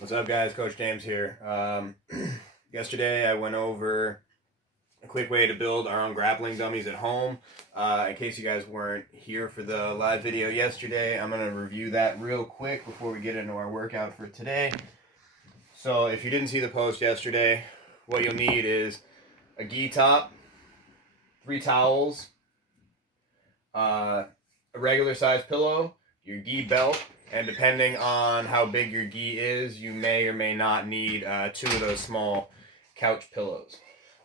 What's up, guys? Coach James here. Yesterday I went over a quick way to build our own grappling dummies at home. In case you guys weren't here for the live video yesterday, I'm going to review that real quick before we get into our workout for today. So if you didn't see the post yesterday, what you'll need is a gi top, 3 towels, a regular size pillow, your gi belt, and depending on how big your gi is, you may or may not need 2 of those small couch pillows.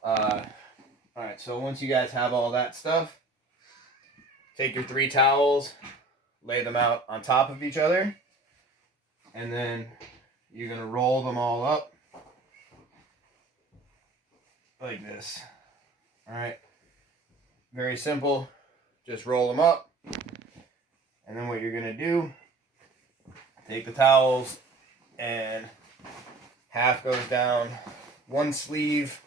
Alright, so once you guys have all that stuff, take your 3 towels, lay them out on top of each other, and then you're going to roll them all up like this. Alright, very simple. Just roll them up, and then what you're going to do, take the towels, and half goes down one sleeve,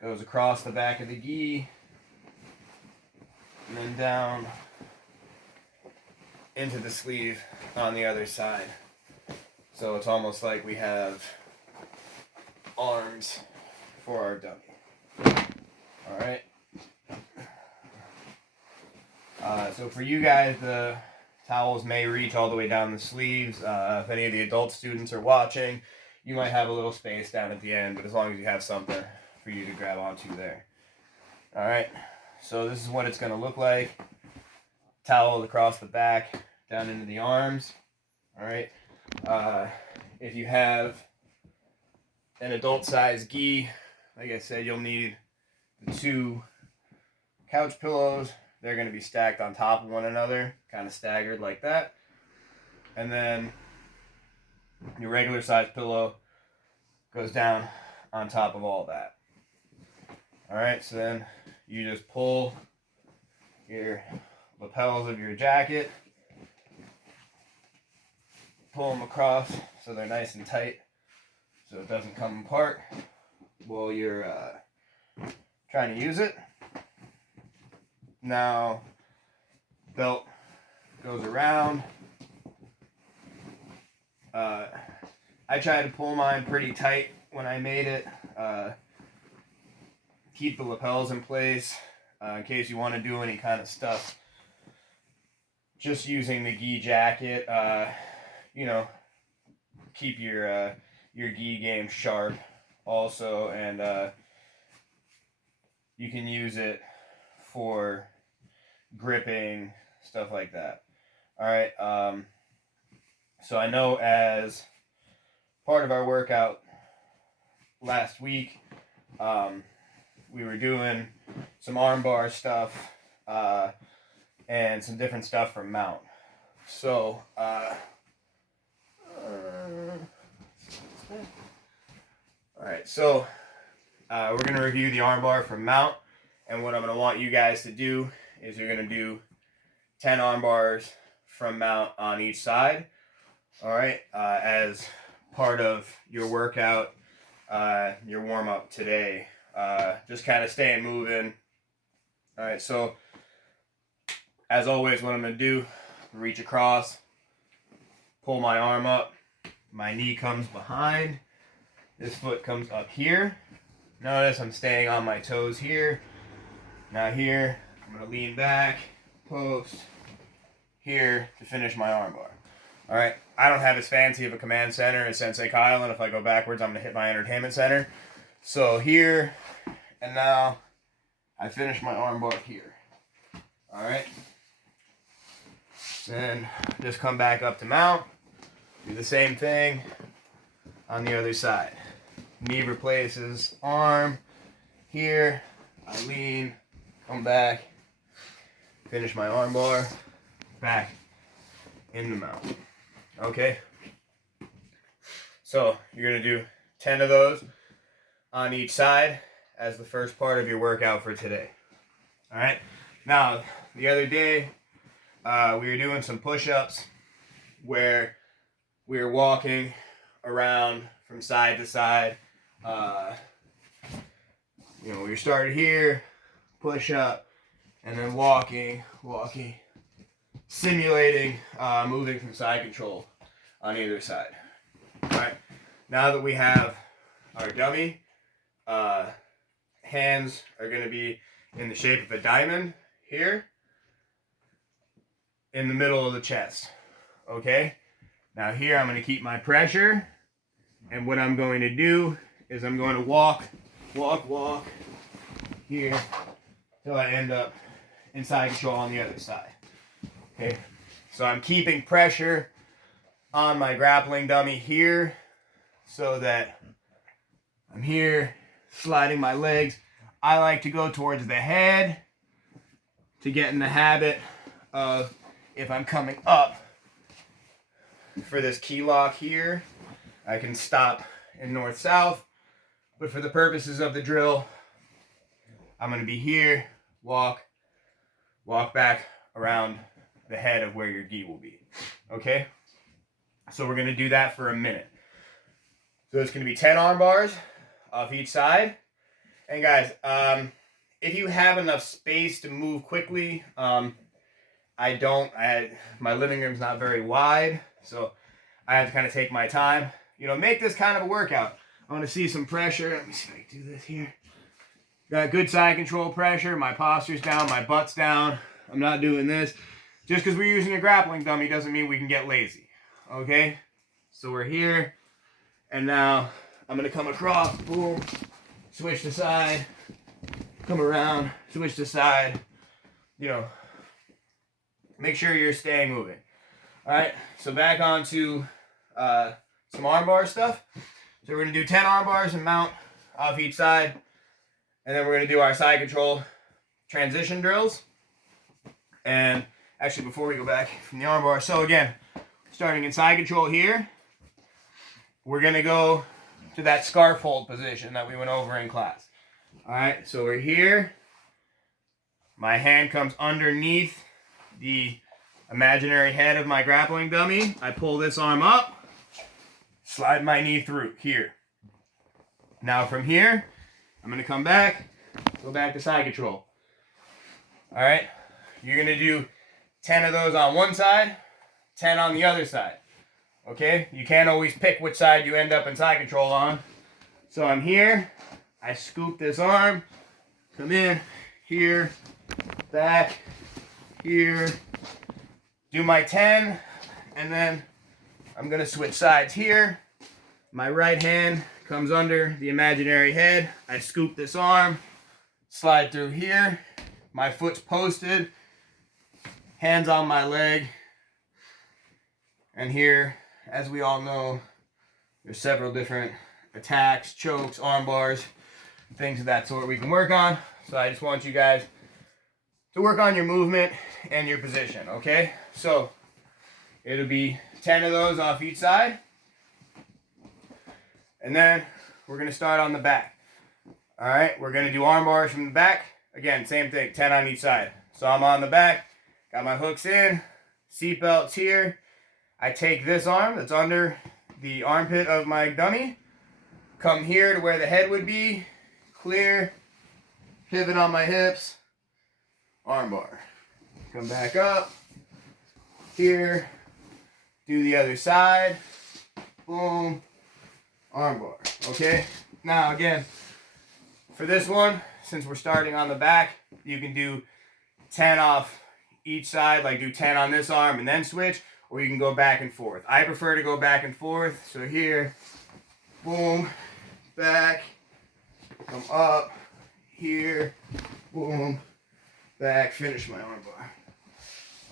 goes across the back of the gi, and then down into the sleeve on the other side. So it's almost like we have arms for our dummy. Alright. So for you guys, the towels may reach all the way down the sleeves. If any of the adult students are watching, you might have a little space down at the end, but as long as you have something for you to grab onto there. Alright, so this is what it's going to look like. Towels across the back, down into the arms. Alright, if you have an adult size gi, like I said, you'll need the 2 couch pillows. They're going to be stacked on top of one another, kind of staggered like that. And then your regular size pillow goes down on top of all that. Alright, so then you just pull your lapels of your jacket, pull them across so they're nice and tight so it doesn't come apart while you're trying to use it. Now, belt goes around. I tried to pull mine pretty tight when I made it. Keep the lapels in place in case you want to do any kind of stuff. Just using the gi jacket, keep your gi game sharp also, and you can use it for gripping, stuff like that. Alright, so I know as part of our workout last week, we were doing some arm bar stuff and some different stuff from mount. So, alright, so we're going to review the arm bar from mount, and what I'm going to want you guys to do is you're going to do 10 arm bars from mount on each side, alright, as part of your workout, your warm-up today. Just kind of staying moving. Alright, so as always, what I'm going to do, reach across, pull my arm up, my knee comes behind, this foot comes up here. Notice I'm staying on my toes here. Now here, I'm going to lean back, post, here to finish my arm bar. Alright, I don't have as fancy of a command center as Sensei Kyle, and if I go backwards, I'm going to hit my entertainment center. So here, and now, I finish my arm bar here. Alright. Then, just come back up to mount, do the same thing on the other side. Knee replaces arm, here, I lean, come back, finish my arm bar, back in the mount. Okay? So, you're going to do 10 of those on each side as the first part of your workout for today. Alright? Now, the other day, we were doing some push-ups where we were walking around from side to side. We started here, push up, and then walking, simulating moving from side control on either side. Now that we have our dummy, hands are going to be in the shape of a diamond here in the middle of the chest. Okay? Now here I'm going to keep my pressure, and what I'm going to do is I'm going to walk here till I end up in side control on the other side. Okay? So I'm keeping pressure on my grappling dummy here so that I'm here sliding my legs. I like to go towards the head to get in the habit of, if I'm coming up for this key lock here, I can stop in north-south, but for the purposes of the drill, I'm going to be here, walk back around the head of where your gi will be. Okay? So we're going to do that for a minute. So it's going to be 10 arm bars off each side. And guys, if you have enough space to move quickly, my living room's not very wide, so I have to kind of take my time. You know, make this kind of a workout. I want to see some pressure. Let me see if I can do this here. Got good side control pressure. My posture's down, my butt's down. I'm not doing this. Just because we're using a grappling dummy doesn't mean we can get lazy. Okay? So we're here, and now I'm going to come across, boom, switch to side, come around, switch to side. You know, make sure you're staying moving. All right, so back on to some armbar stuff. So we're going to do 10 arm bars and mount off each side. And then we're going to do our side control transition drills. And actually, before we go back from the arm bar, so again, starting in side control here, we're going to go to that scarf hold position that we went over in class. All right, so we're here. My hand comes underneath the imaginary head of my grappling dummy. I pull this arm up, slide my knee through here. Now from here, I'm going to come back, go back to side control. All right, you're going to do 10 of those on one side, 10 on the other side. Okay, you can't always pick which side you end up in side control on. So I'm here, I scoop this arm, come in, here, back, here, do my 10, and then I'm going to switch sides here. My right hand comes under the imaginary head. I scoop this arm, slide through here. My foot's posted, hands on my leg. And here, as we all know, there's several different attacks, chokes, arm bars, things of that sort we can work on. So I just want you guys to work on your movement and your position, okay? So it'll be 10 of those off each side. And then we're going to start on the back. All right, we're going to do arm bars from the back. Again, same thing, 10 on each side. So I'm on the back, got my hooks in, seat belts here. I take this arm that's under the armpit of my dummy, come here to where the head would be, clear, pivot on my hips, arm bar. Come back up, here, do the other side, boom, arm bar. Okay, now again, for this one, since we're starting on the back, you can do 10 off each side, like do 10 on this arm and then switch, or you can go back and forth. I prefer to go back and forth, so here, boom, back, come up, here, boom, back, finish my arm bar.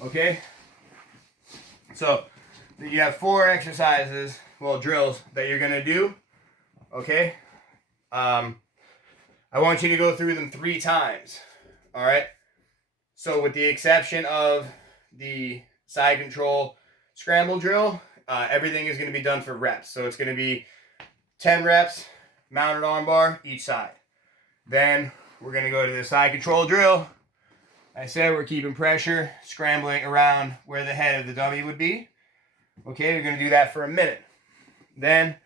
Okay? So, you have 4 exercises, well, drills, that you're going to do. Okay? I want you to go through them 3 times. All right? So, with the exception of the side control scramble drill, everything is going to be done for reps. So, it's going to be 10 reps, mounted arm bar, each side. Then, we're going to go to the side control drill. I said we're keeping pressure, scrambling around where the head of the dummy would be. Okay, we're going to do that for a minute. Then,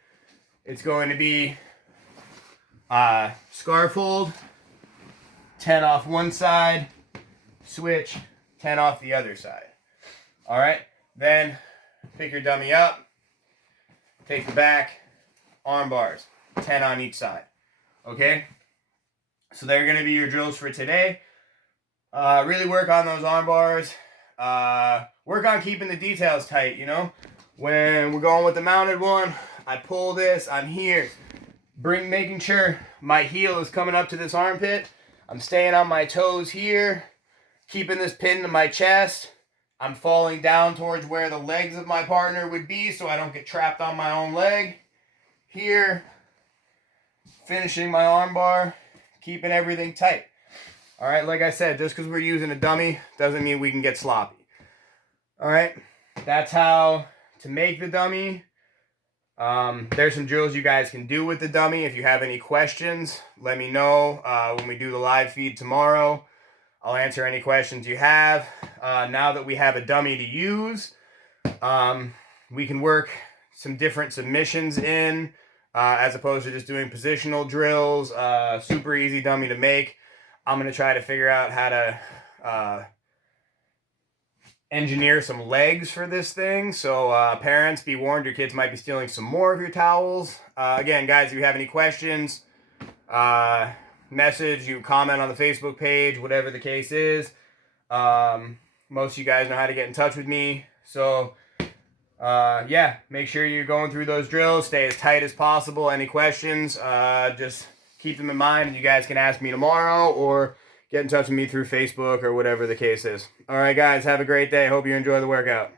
it's going to be scarf hold, 10 off one side, switch, 10 off the other side. All right, then pick your dummy up, take the back, arm bars, 10 on each side. Okay? So they're going to be your drills for today. Really work on those arm bars. Work on keeping the details tight, you know? When we're going with the mounted one, I pull this, I'm here. Making sure my heel is coming up to this armpit. I'm staying on my toes here, keeping this pinned to my chest. I'm falling down towards where the legs of my partner would be so I don't get trapped on my own leg. Here, finishing my arm bar, keeping everything tight. All right, like I said, just because we're using a dummy doesn't mean we can get sloppy. All right, that's how to make the dummy. There's some drills you guys can do with the dummy. If you have any questions, let me know when we do the live feed tomorrow. I'll answer any questions you have. Now that we have a dummy to use, we can work some different submissions in as opposed to just doing positional drills. Super easy dummy to make. I'm going to try to figure out how to engineer some legs for this thing. So parents, be warned, your kids might be stealing some more of your towels. Again, guys, if you have any questions, message, you comment on the Facebook page, whatever the case is. Most of you guys know how to get in touch with me. So yeah, make sure you're going through those drills. Stay as tight as possible. Any questions, just keep them in mind, and you guys can ask me tomorrow or get in touch with me through Facebook or whatever the case is. All right, guys, have a great day. Hope you enjoy the workout.